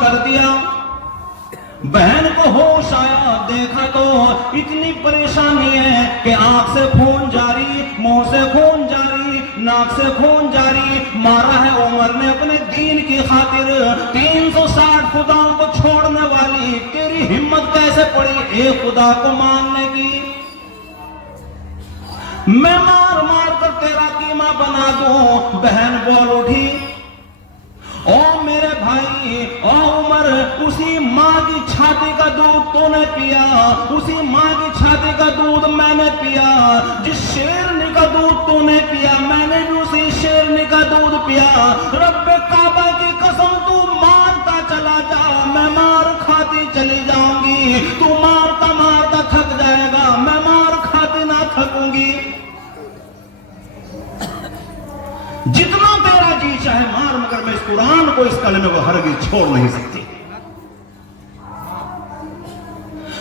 कर दिया। बहन को होश आया, देखा तो इतनी परेशानी है कि आंख से खून जारी, मुंह से खून जारी, नाक से खून जारी। मारा है उमर ने अपने दीन की खातिर 360 खुदाओं को छोड़ने वाली। तेरी हिम्मत कैसे पड़ी एक खुदा को मानने की? मैं मार मार कर तेरा कीमा बना दूं। बहन बोल उठी, ओ मेरे भाई, ओ उमर, उसी माँ की छाती का दूध तूने पिया, उसी माँ की छाती का दूध मैंने पिया। जिस शेरनी का दूध तूने पिया, मैंने भी उसी शेरनी का दूध पिया। रब्बे काबा की कसम, तू मारता चला जा, मैं मार खाती चली जाऊंगी। तू मारता मारता थक जाएगा, मैं मार खाती ना थकूंगी। जितना तेरा जी चाहे मार, मगर मैं इस कुरान को, इस कलमे को हरगिज़ छोड़ नहीं सकती।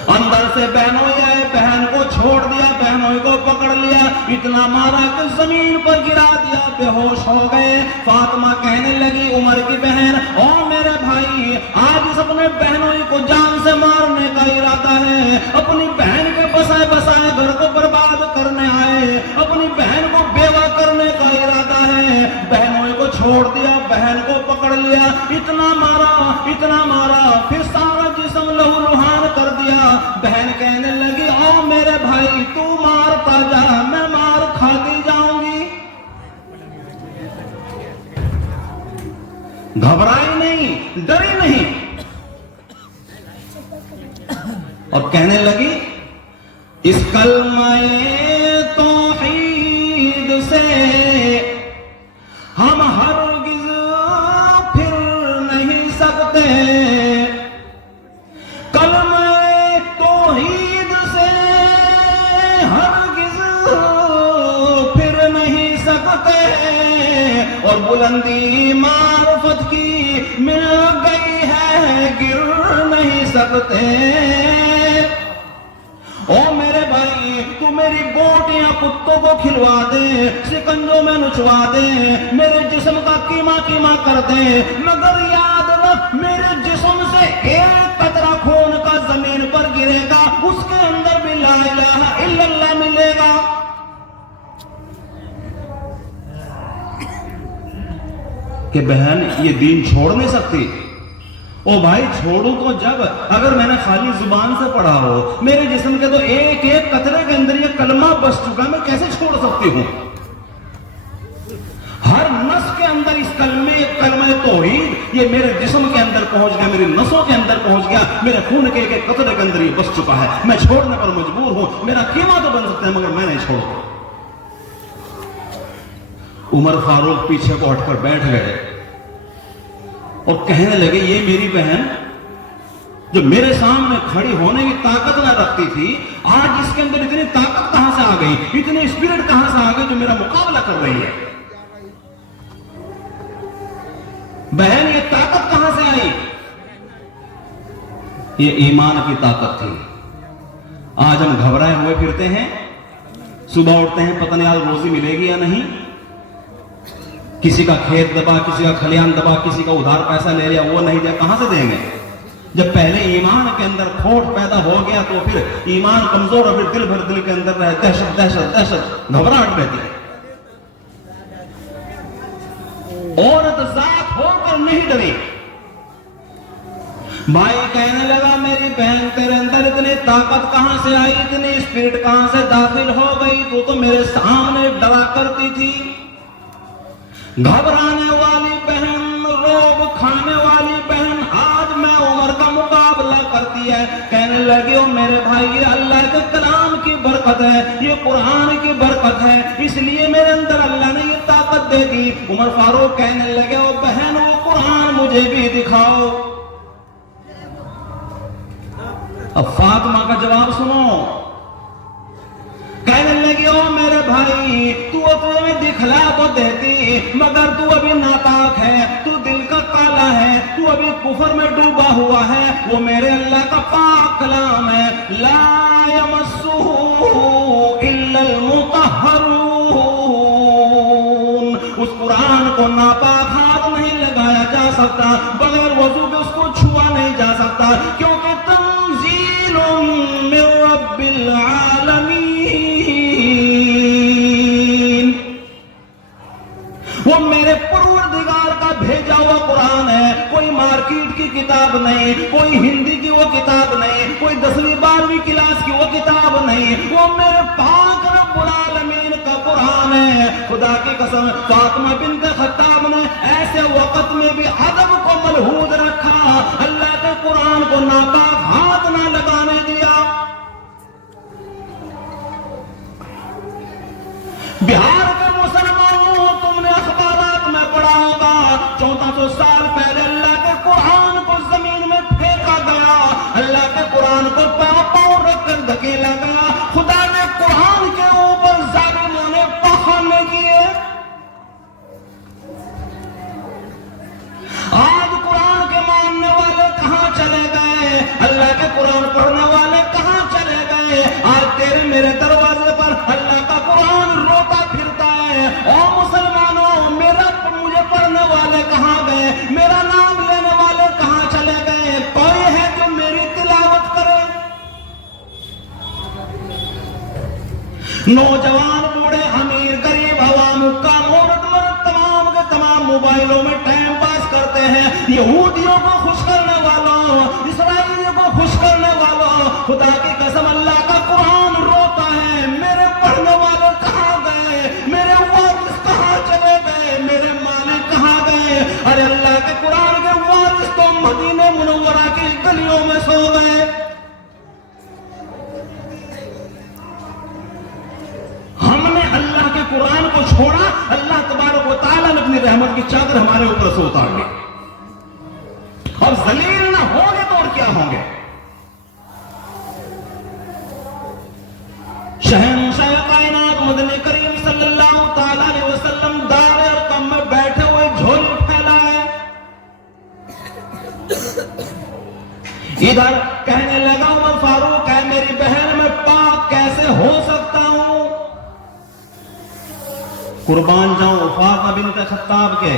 अंदर से बहनोई आए, बहन को छोड़ दिया, बहनोई को पकड़ लिया, इतना मारा कि जमीन पर गिरा दिया, बेहोश हो गए। फातिमा कहने लगी, उमर की बहन, ओ मेरे भाई, आज इस अपने बहनोई को जान से मारने का इरादा है। अपनी बहन के बसाए बसाए घर को बर्बाद करने आए, अपनी बहन को बेवा करने का इरादा है। बहनोई को छोड़ दिया, बहन को पकड़ लिया, इतना मारा, फिर सारा जिस्म लहूलुहान कर दिया। बहन कहने लगी, ओ मेरे भाई, तू मारता जा, मैं मार खाती जाऊंगी। घबराई नहीं, डरी नहीं, और कहने लगी, इस कलमाए तौहीद से हम हरगिज़ फिर नहीं सकते। कलमाए तौहीद से हरगिज़ फिर नहीं सकते, और बुलंदी मार्फत की मिल गई है, गिर नहीं सकते। ओ मेरे भाई, तू मेरी बोटियां कुत्तों को खिलवा दे, शिकंजों में नुचवा दे, मेरे जिस्म का कीमा कीमा कर दे, मगर याद रख, मेरे जिस्म से एक कतरा खून का जमीन पर गिरेगा, उसके अंदर भी ला इलाहा इल्लल्लाह मिलेगा। कि बहन ये दीन छोड़ नहीं सकती। ओ भाई, छोड़ू तो जब, अगर मैंने खाली जुबान से पढ़ा हो, मेरे जिस्म के तो एक एक कतरे के अंदर ये कलमा बस चुका, मैं कैसे छोड़ सकती हूं? हर नस के अंदर इस कलमे तौहीद ये मेरे जिस्म के अंदर पहुंच गया, मेरी नसों के अंदर पहुंच गया, मेरे खून के एक कतरे के अंदर ये बस चुका है। मैं छोड़ने पर मजबूर हूं। मेरा कीमा तो बन सकता है, मगर मैं नहीं छोड़ूंगा। उमर फारूक पीछे को हटकर बैठ गए और कहने लगे, ये मेरी बहन जो मेरे सामने खड़ी होने की ताकत ना रखती थी, आज इसके अंदर इतनी ताकत कहां से आ गई, इतनी स्पिरिट कहां से आ गई जो मेरा मुकाबला कर रही है? बहन, ये ताकत कहां से आई? ये ईमान की ताकत थी। आज हम घबराए हुए फिरते हैं, सुबह उठते हैं, पता नहीं आज रोजी मिलेगी या नहीं, किसी का खेत दबा, किसी का खलियान दबा, किसी का उधार पैसा ले लिया, वो नहीं दिया, कहां से देंगे? जब पहले ईमान के अंदर खोट पैदा हो गया तो फिर ईमान कमजोर और फिर दिल भर दिल के अंदर दहशत दहशत दहशत घबराहट रहती है। औरत जात होकर नहीं डरी। भाई कहने लगा, मेरी बहन, तेरे अंदर इतनी ताकत कहां से आई, इतनी स्पिरिट कहां से दाखिल हो गई? तू तो मेरे सामने डरा करती थी। घबराने वाली बहन, रोब खाने वाली बहन, आज मैं उमर का मुकाबला करती है। कहने लगी, ओ मेरे भाई, ये अल्लाह के कलाम की बरकत है, ये कुरान की बरकत है, इसलिए मेरे अंदर अल्लाह ने ये ताकत दे दी। उमर फारूक कहने लगे, ओ बहन, वो कुरान मुझे भी दिखाओ। अब फातिमा का जवाब सुनो। कहने लगी, ओ मेरे भाई, तू अपने दिखला तो देती, मगर तू अभी नापाक है, तू दिल का काला है, तू अभी कुफर में डूबा हुआ है। वो मेरे अल्लाह का पाक कलाम है, ला यमस्सुहु इल्लल मुतहहरून। उस कुरान को नापाक हाथ नहीं लगाया जा सकता, बगैर वजू के उसको छुआ किताब नहीं, कोई हिंदी की वो किताब नहीं, कोई 10वीं 12वीं क्लास की वो किताब नहीं, वो मेरे पाक रब्बुल आलमीन का कुरान है। खुदा की कसम, फातिमा बिन्त खत्ताब ने ऐसे वक्त में भी अदब को मलहूद रखा, अल्लाह के कुरान को नापाक हाथ ना लगाने दिया। बिहार के मुसलमानों, तुमने अखबारात में पढ़ा होगा 1400 साल पहले अल्लाह के कुरान को जमीन में फेंका गया, अल्लाह के कुरान को पाँव रखकर धकेला गया। खुदा ने कुरान के ऊपर जालिमों ने बहाने किए। आज कुरान के मानने वाले कहां चले गए, अल्लाह के कुरान पढ़ने वाले कहां चले गए। आज तेरे मेरे दरवाजे पर अल्लाह का कुरान रोता फिरता है। ओ मुसलमानों, मुझे पढ़ने वाले कहां गए, मेरा नाम लेने वाले कहां चले गए। कोई है जो मेरी तिलावत करे? नौजवान, बूढ़े, अमीर, गरीब, अवाम, काम, औरत, मर्द, तमाम के तमाम मोबाइलों में टाइम पास करते हैं। यहूदियों को खुश करने वालों, इसराइलियों को खुश करने वालों, खुदा की कसम अल्लाह का कुरान रोता है। मेरे पढ़ने वाले कहां गए, मेरे वारिस कहां चले गए, मेरे मालिक कहां गए। अरे अल्लाह के कुरान के वारिस तो मदीने मुनव्वरा की गलियों में सो गए। हमने अल्लाह के कुरान को छोड़ा, अल्लाह तबारक व तआला ने अपनी रहमत की चादर हमारे ऊपर से उतार ली। और जलील ना होंगे तो और क्या होंगे। शहंशाह कायनात मदनी करीम सल्लल्लाहु तआला अलैहि वसल्लम दार अरकम में बैठे हुए झोले फैलाए। इधर कहने लगा, उमर फारूक है मेरी बहन, मैं पाक कैसे हो सकता हूं। कुर्बान जाऊं फातिमा बिन्त खत्ताब के,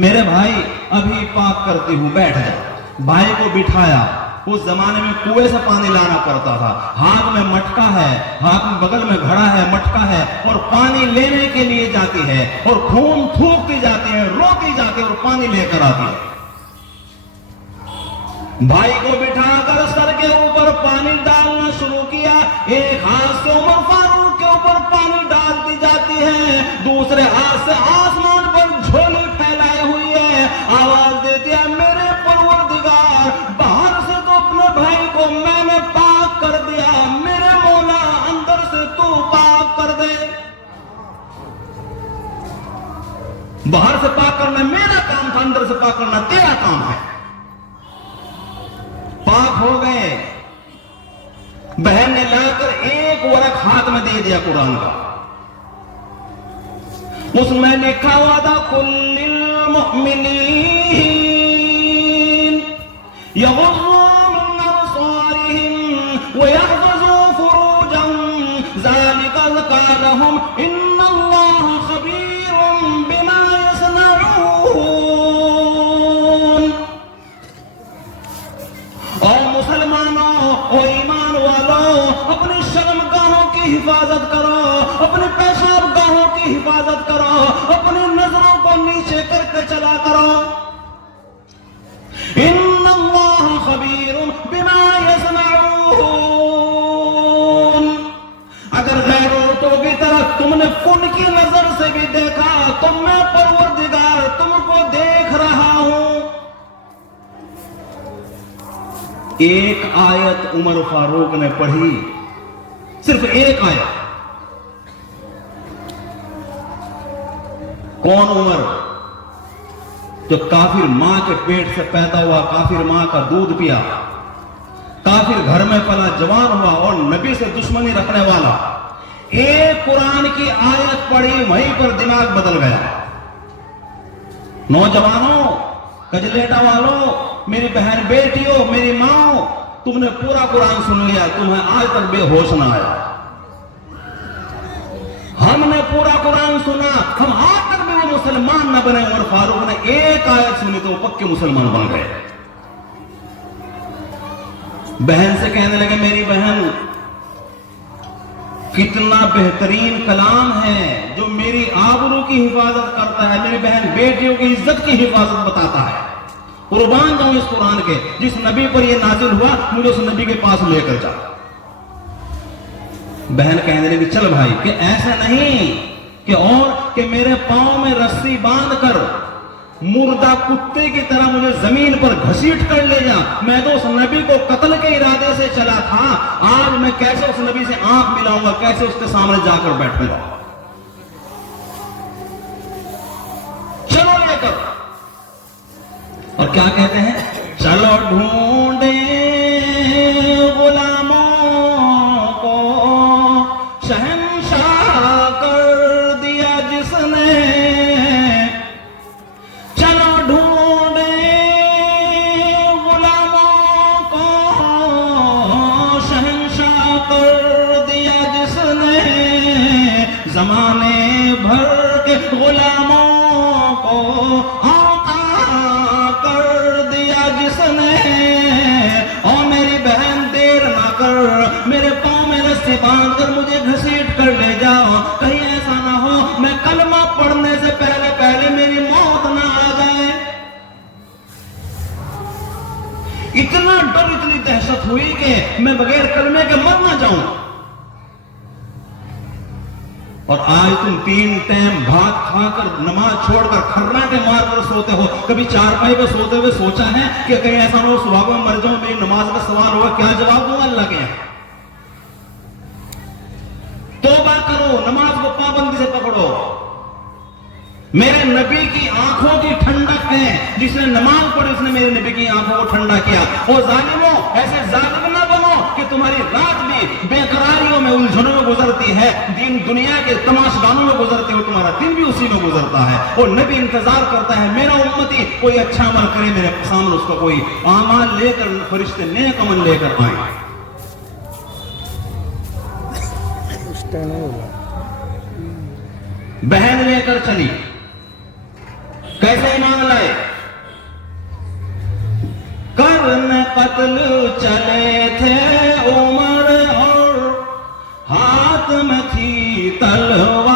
मेरे भाई अभी पाक करती हूं, बैठ जा। भाई को बिठाया। उस जमाने में कुएं से पानी लाना पड़ता था, हाथ में मटका है, हाथ में बगल में घड़ा है, मटका है, और पानी लेने के लिए जाती है और खून थूकती जाती है, रोती जाती है और पानी लेकर आती है। भाई को बिठाकर सर के ऊपर पानी डालना शुरू किया। एक हाथ से उमर फारूक के ऊपर पानी डालती जाती है, दूसरे हाथ से आसमान पर झोली फैलाई हुई है। आवाज देती है, मेरे परवरदिगार, बाहर से तो अपने भाई को मैंने पाक कर दिया, मेरे मौला अंदर से तू पाक कर दे। बाहर से पाक करना मेरा काम था, अंदर से पाक करना तेरा काम है। पाक हो गए। बहन ने लाकर एक वरक हाथ में दे दिया कुरान का, उसमें लिखा हुआ था, कुल्लिल मुमिनीन यग़ुज़्ज़ू मिन अब्सारिहिम व यहफ़ज़ू फुरूजहम ज़ालिका ज़का लहुम इन्नल्लाहा ख़बीरुम बिमा यस्नऊन। और मुसलमानों, और ईमान वालों, अपनी शर्मगाहों की हिफाजत करो, अपनी पेशाब गाहों की हिफाजत करो, अपनी नजरों को नीचे करके चला करो। इन्नल्लाह खबीरुम बिमा यस्नऊन। अगर गैर औरतों की तरफ तुमने कुन की नजर से भी देखा तो मैं परवरदिगार तुमको देख रहा हूं। एक आयत उमर फारूक ने पढ़ी, सिर्फ एक आयत। कौन उमर? जो काफिर मां के पेट से पैदा हुआ, काफिर मां का दूध पिया, काफिर घर में पला, जवान हुआ और नबी से दुश्मनी रखने वाला, एक कुरान की आयत पढ़ी, वहीं पर दिमाग बदल गया। नौजवानों, कजलेटा वालों, मेरी बहन बेटियों, मेरी माओ, तुमने पूरा कुरान सुन लिया, तुम्हें आज तक बेहोश ना आया। हमने पूरा कुरान सुना, हम आज तक भी वो मुसलमान न बने। उमर फारूक ने एक आयत सुनी तो वो पक्के मुसलमान बन गए। बहन से कहने लगे, मेरी बहन, कितना बेहतरीन कलाम है जो मेरी आबरू की हिफाजत करता है, मेरी बहन बेटियों की इज्जत की हिफाजत बताता है। कुर्बान जाऊं इस कुरान के, जिस नबी पर ये नाजिल हुआ मुझे उस नबी के पास लेकर जा। बहन कहने लगी चल भाई, कि ऐसा नहीं कि और कि मेरे पांव में रस्सी बांध कर मुर्दा कुत्ते की तरह मुझे जमीन पर घसीट कर ले जा। मैं तो उस नबी को कत्ल के इरादे से चला था, आज मैं कैसे उस नबी से आंख मिलाऊंगा, कैसे उसके सामने जाकर बैठूंगा। चलो लेकर, और क्या कहते हैं, चलो ढूंढे गुलामों को शहंशाह कर दिया जिसने, चलो ढूंढे गुलामों को शहंशाह कर दिया जिसने, जमाने भर के गुलामों को मेरे पांव में रस्सी बांध कर मुझे घसीट कर ले जाओ, कहीं ऐसा ना हो मैं कलमा पढ़ने से पहले पहले मेरी मौत ना आ जाए। इतना डर, इतनी दहशत हुई कि मैं बगैर कलमे के मर ना जाऊं। और आज तुम 3 टाइम भात खाकर नमाज छोड़कर खर्राटे मारकर सोते हो। कभी चारपाई पे सोते हुए सोचा है कि कहीं ऐसा ना हो सुबह में मर जाऊं, मेरी नमाज का सवाल होगा, क्या जवाब दूंगा अल्लाह के? तौबा करो, नमाज को पाबंदी से पकड़ो। मेरे नबी की आंखों की ठंडक है, जिसने नमाज पढ़ी उसने मेरे नबी की आंखों को ठंडा किया। और जालिमों, ऐसे जालिम ना बनो कि तुम्हारी रात भी बेकरारियों में, उलझनों में गुजरती है, दिन दुनिया के तमाशगानों में गुजरती हो, तुम्हारा दिन भी उसी में गुजरता है। और नबी इंतजार करता है मेरा उम्मती कोई अच्छा अमल करे, मेरे सामने उसका कोई आमाल लेकर, फरिश्ते नेक अमल लेकर आए। बहन लेकर चली, कैसे ईमान लाए? करने कत्ल चले थे उमर और हाथ में थी तलवार,